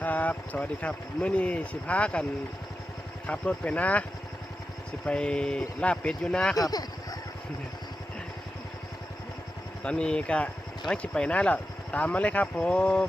ครับ สวัสดีครับเมื่อนี้สิพากันขับรถไปนะ สิไปลาบเป็ดอยู่นะครับ ตอนนี้ก็กำลังขี่ไปนะแล้วตามมาเลยครับผม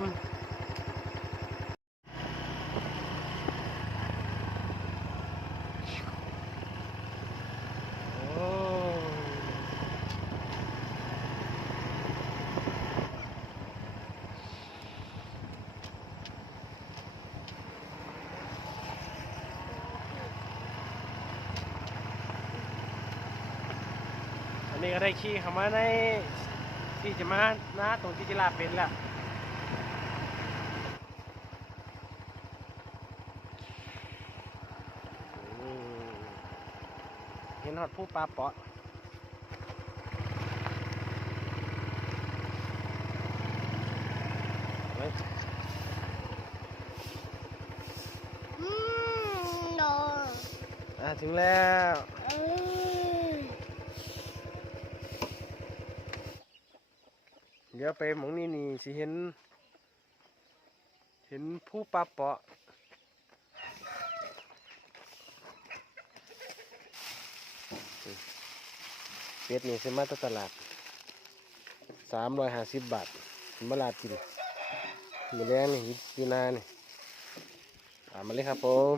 นนี้ก็ได้ขี่เข้ามาในที่จะมาหน้าตรงที่จะลาบเป็ดแล้วอืมเห็นหอดผู้ปลาเปาะเฮ้ยอืมโนอะถึงแล้ว ดี๋ยวไปหมองนี่นี่สิเห็น เห็นผู้ปลาเปาะเป็ดนี่ซื้อมาตลาดสามร้อยห้าสิบบาทมาลาดกินมีแรงนี่อยู่นานี่ตามมาเลยครับผม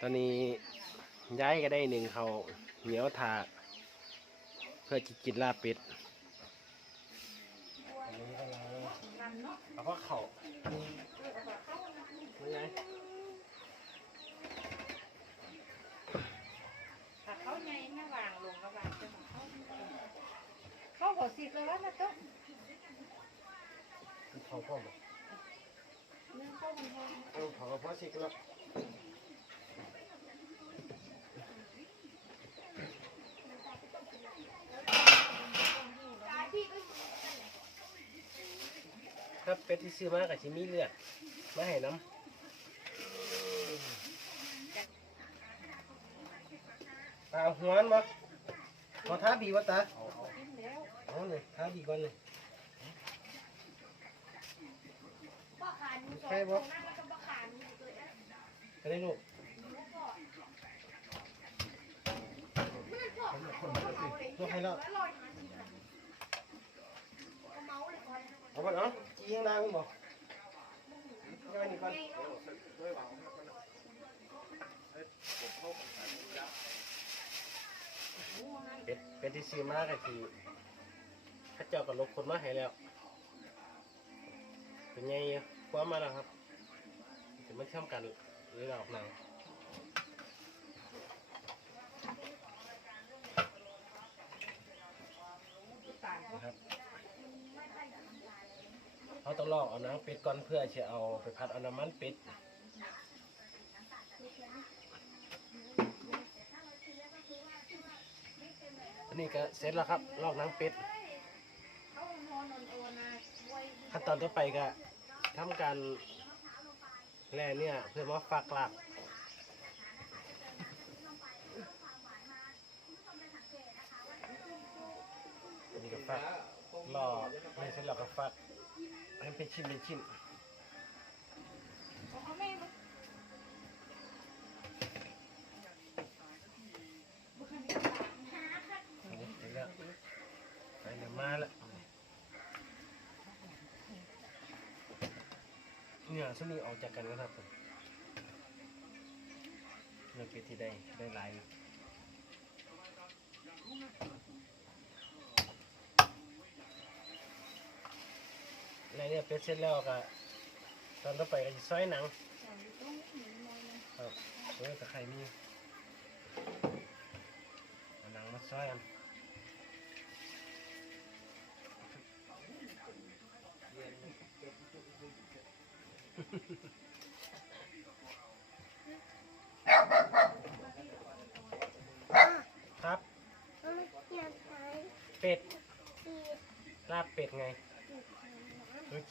ตอนนี้ ย้ายก็ได้หนึ่งเขาเหนียวถาเพื่อจะกินลาบเป็ดอันนี้ก็เราเอาว่าเขาไม่ไงถ้าเขาใหญ่หน้าวางลงก็วางจะของเขาเขาหัวสิเลยว่านะตุ๊กเขาพ่อบอกเนื้อเขามันพอเอาเขาก็พ่อสิกแล้ว ถ้าเป็ดที่ซื้อมากับชิมีเลือดมาให้น้ำตาหัวนบ่พอท้าบีวะตาเอาเลยท้าบีก่อนเลยใช่บ่ก็ได้ลูกลูกให้แล้วเอาบ่เนาะ จียังนางบ่ยังไงนี่ก่อนเป็ดเป็ดที่ซื้อมาก็คือข้าเจ้าก็ลบคนมาให้แล้ว เป็นไงความมาแล้วครับจะไม่ช่ำกันหรือเราออกหนัง ต่างเขา นะครับ เขาต้องลอกเอานังเป็ดก่อนเพื่อจะเอาไปผัดเอาน้ำมันเป็ดอันนี้ก็เสร็จแล้วครับลอกนังเป็ดขั้นตอนต่อไปก็ทำการแล่เนี่ยเพื่อมาฟักลาบอันนี้ก็ฟักล่อไม่เสร็จแล้วก็ฟัก เป็นชิ้นเป็นชิ้นไม่อันนี้เสร็จแล้วไปเดี๋ยวมาล้วเนี่ยสนีออกจากกันนะครับเนื้อเป็ดที่ได้ได้หลายอยู่ใน เนี่ยเป็ดเสร็จแล้วก็ตอนต่อไปก็จะซอยหนังครับเฮ้ยตะไคร่มีเอาหนังมาซอยกัน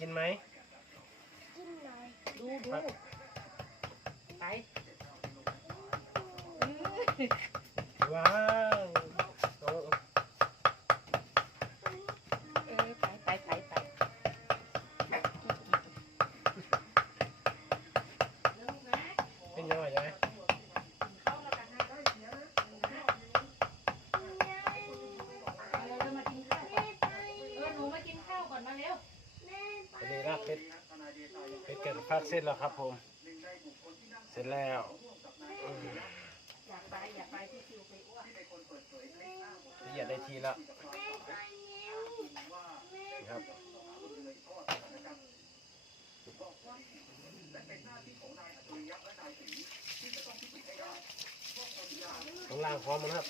กินไหมกินหน่อยดูดูไปว้าว พักเสร็จแล้วครับผม เสร็จแล้วอืมอยากไปอยากไปที่คิวไปอ้วนละเอียดได้ทีแล้วนะครับข้างล่างพร้อมแล้วครับ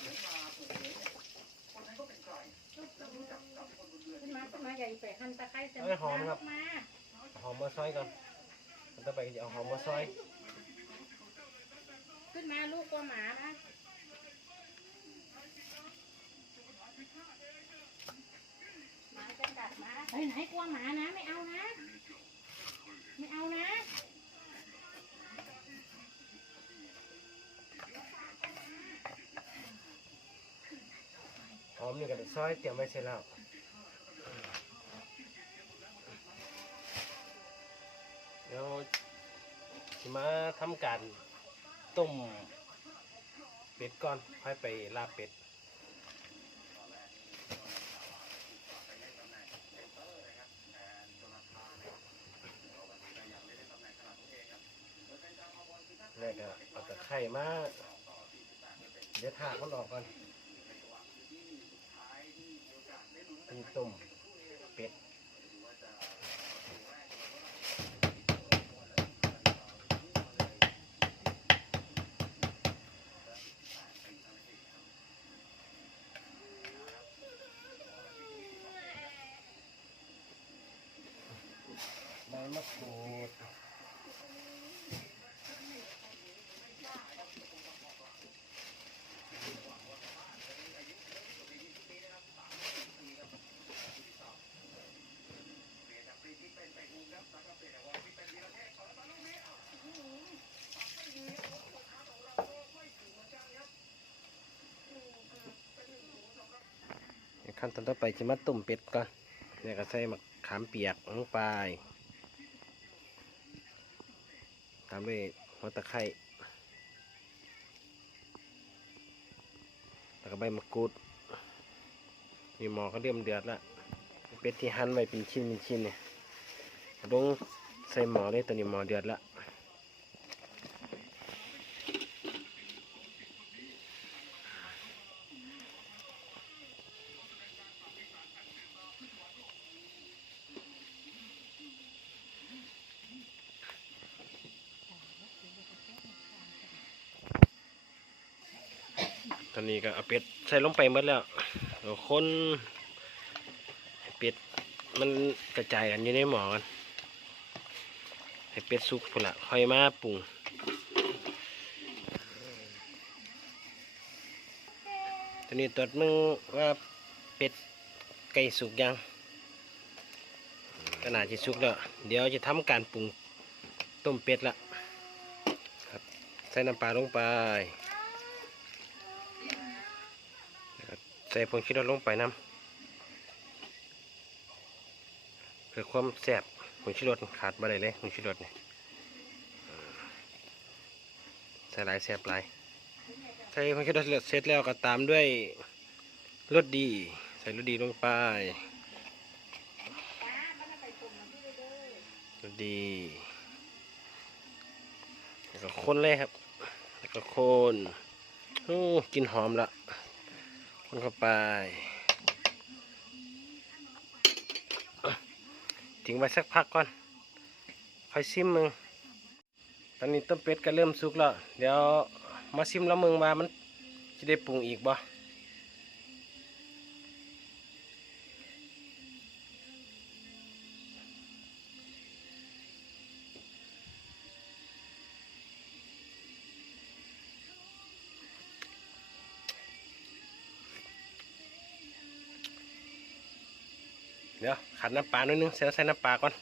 ขึ้นมาขึ้นมาใหญ่ไปหั่นตะไคร้เสร็จเอ้ยหอมครับมาเอาหอมมาซอยก่อนแล้ว ต่อไปก็จะเอาหอมมาซอย ขึ้นมาลูกกลัวหมานะหมาจะกัดนะเฮ้ยไหนกลัวหมานะ ไม่เอานะ ไม่เอานะ หอมนี่ก็ได้ซอยเตรียมไว้เสร็จแล้ว ดี๋ยวสิมาทำการต้มเป็ดก่อนค่อยไปลาบเป็ดแล้วก็เอาตะไคร่มาเดี๋ยวถากมันออกก่อนนี่ต้มเป็ดใบ มะกรูดขั้นตอนต่อไปจะมาต้มเป็ดก่อนเนี่ยก็ใส่มะขามเปียกลงไปตามด้วยหัวตะไคร้แล้วก็ใบมะกรูดนี่หมอก็เริ่มเดือดละเป็ดที่หั่นไว้เป็นชิ้นเป็นชิ้นเนี่ยลงใส่หมอเลยตอนนี้หมอเดือดละ ตอนนี้ก็เอาเป็ดใส่ลงไปหมดแล้วคนเป็ดมันกระจายกันอยู่ในหมอกันให้เป็ดสุกพุ่นละค่อยมาปรุงตอนนี้ตรวจมึงว่าเป็ดไก่สุกยังก็น่าจะสุกแล้ว เดี๋ยวจะทำการปรุงต้มเป็ดละครับ ใส่น้ำปลาลงไป ใส่ผงชูรสลงไปน้ำเพื่อความแซ่บผงชูรสขาดมาได้เลยผงชูรสเนี่ยใส่หลายแซ่บหลายใส่ผงชูรสเสร็จแล้วก็ตามด้วยรสดี ใส่รสดีลงไปรสดีแล้วก็คนเลยครับแล้วก็คนโอ้กลินหอมละ เข้าไป ทิ้งไว้สักพักก่อน ค่อยซิมมึง ตอนนี้ต้มเป็ดก็เริ่มสุกแล้ว เดี๋ยวมาซิมแล้วมึงว่ามันจะได้ปรุงอีกบ่ ดี๋ยวขัดน้ำปลาหน่อยนึงเส่ใส่น้ำปลาก่อน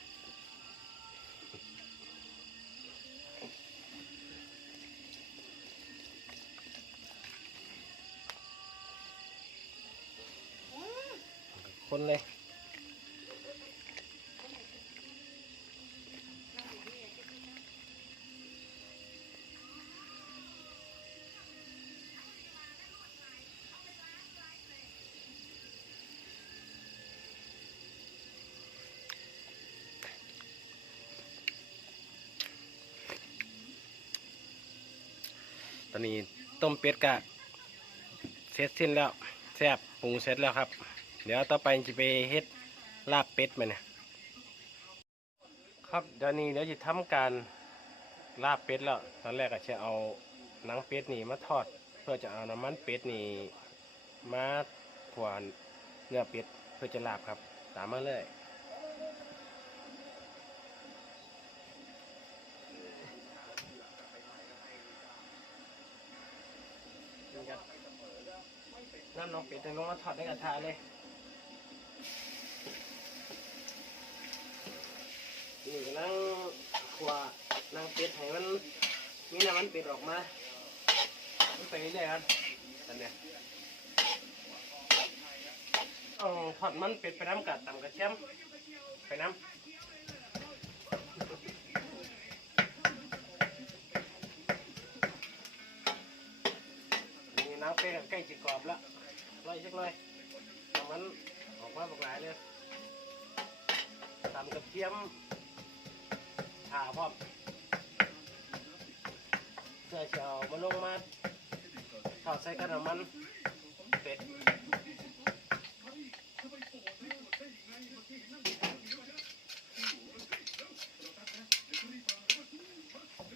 ตอนนี้ต้มเป็ดกะเสร็จสิ้นแล้วแซ่บปรุงเสร็จแล้วครับ เดี๋ยวต่อไปจะไปเฮ็ดลาบเป็ดมาเนี่ยครับเดี๋ยวนี้เดี๋ยวจะทำการลาบเป็ดแล้ว ตอนแรกก็จะเอาหนังเป็ดนี่มาทอด เพื่อจะเอาน้ำมันเป็ดนี่มาขวานเนื้อเป็ดเพื่อจะลาบครับ ตามมาเลย น้ำน้องเป็ดลงมาทอดในกระทะเลยนี่กำลังขัวนางเป็ดให้มันมีน้ำมันเป็ดออกมามันไปเรื่อยๆครับตอนเนี้ยเอาทอดมันเป็ดไปน้ำกัดต่ำกระเทียมไปน้ำนี่น้ำเป็ดใกล้จะกรอบแล้ว ไล่สักหน่อยน้ำมันออกมาบอกหลายเลยตำกระเทียมขาพร้อมเพื่อจะเอามาลงมาทอดใส่กระน้ำมันเป็ด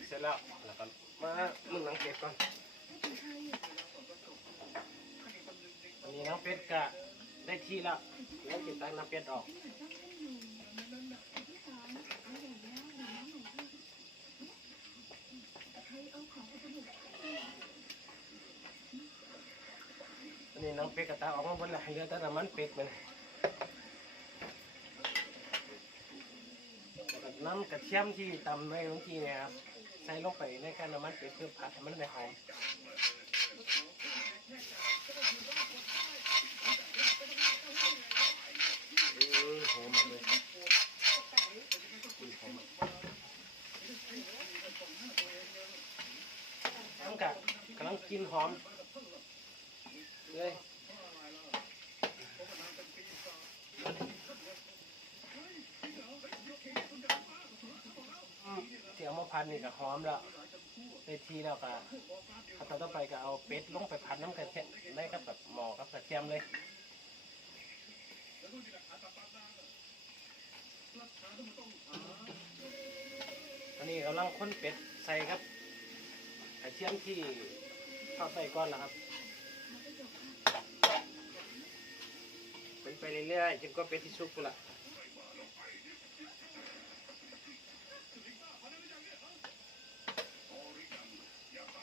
เสร็จแล้วแล้วก็มามึงหนังเป็ดก่อน อันนี้น้ำเป็ดก็ได้ที่แล้วแล้วติดตั้งน้ำเป็ดออกอันนี้น้องเป็ดกระตาออกมาบนหลังเรือแต่น้ำมันเป็ดมันน้ำกระเทียมที่ตำไว้บางทีเนี่ยครับ ส่ลงไปในการน้ำมันเป็ดเพื่อผัดให้มันได้หอมหอมเลยหอมน้ำกะกำลังกินหอมเลยอืม ที่เอามาพันนี่ก็หอมแล้วได้ทีแล้วก็ขั้นตอนต่อไปก็เอาเป็ดลงไปพันน้ำกระเทียมได้กับแบบหมอกับกระเทียมเลยอันนี้กำลังค้นเป็ดใส่ครับกระเทียมที่ทอดใส่ก้อนแล้วครับเป็นไปเรื่อยๆจนก็เป็ดที่สุกกูนละ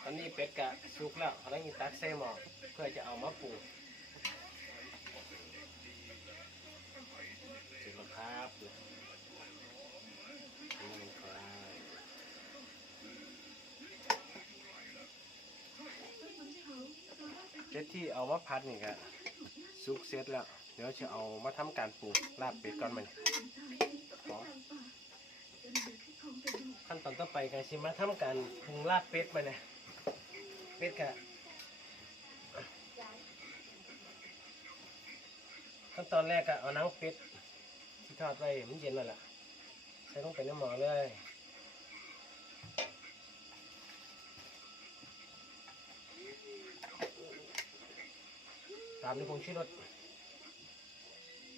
ตอนนี้เป็ดกะสุกแล้วกำลังตักใส่หม้อเพื่อจะเอามาปรุงเสร็จแล้วครับนี่มันครับเป็ดที่เอามาพัดนี่กะซุกเสร็จแล้ว เดี๋ยวจะเอามาทำการปรุงลาบเป็ดก่อนมันขั้นตอนต่อไปก็สิมาทำการปรุงลาบเป็ดมาเนี่ย เป็ดกะขั้นตอนแรกก็เอานังเป็ดที่ทอดไว้มันเย็นแล้วล่ะใส่ลงไปในหม้อเลยตามด้วยผงชูรส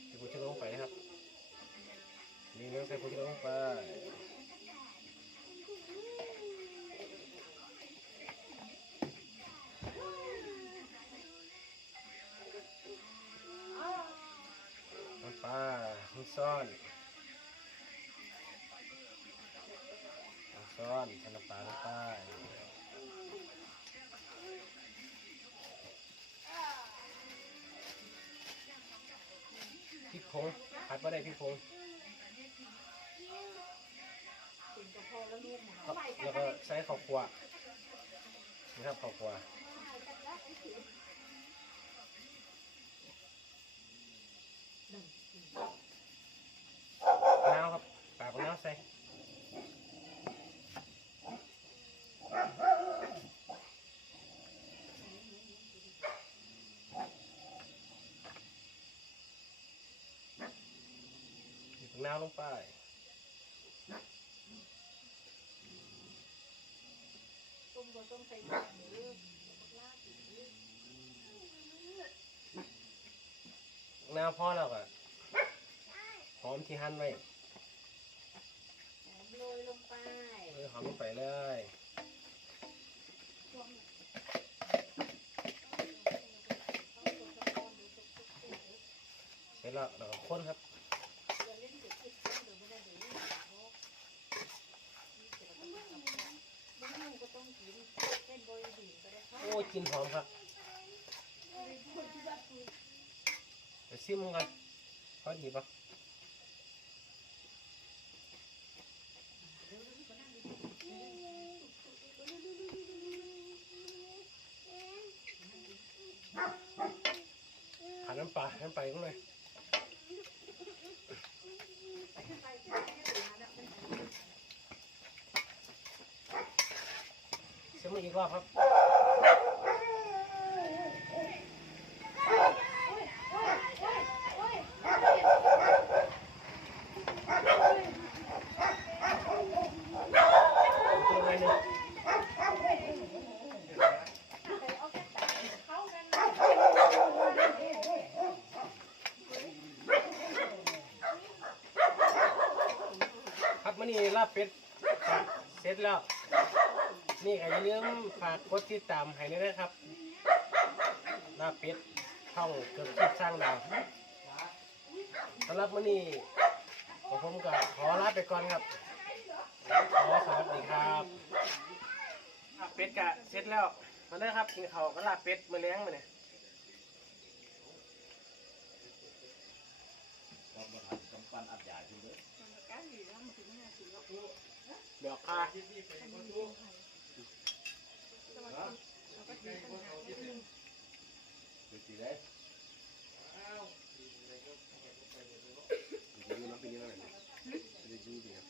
ใส่ผงชูรสลงไปนะครับนี่เนื้อใส่ผงชูรสลงไป น้ำปลาน้ำซ้อนน้ำซ้อนใส่น้ำปลาลงไปพริกผงผัดมาได้พริกผงแล้วก็ใส่ข้าวคั่วนะครับข้าวคั่วมะ น้าวครับปากมะนาวใส่หยิบมะนาลงไปนต้มก็ต้มใส่หม้อหรือลาอหน้าพ่อแล้วก็ห อมที่หั่นไว้หอมโรยลงไปเออหอมลงไปเลยช่วงเสร็จแล้วเราก็คนครับโอ้ยกลินหอมครับไปซิมกันพอดีปะ น้ำปลาน้ำไปลาก็เลยเซิมอีกรอบครับ ตัวอะไรเนี่ยครับมันนี่ลาบเป็ดครับ เสร็จแล้ว นี่ก็อย่าลืมฝากกดติดตามให้ด้วยนะครับลาเป็ดช่องเกือบคิดสร้างดาวสำหรับมันนี่ผมก็ขอลาไปก่อนครับ ขอสวัสดีครับลาบเป็ดกะเสร็จแล้วมาเด้ครับกินข้าวก็ลาบเป็ดมาเลี้ยงมาเนี่ยกำปั้นอัดใหญ่ขึ้นเลย เดี๋ยวค่ะดูสิเลยดูน้ำเป็นยังไงดูดีครับ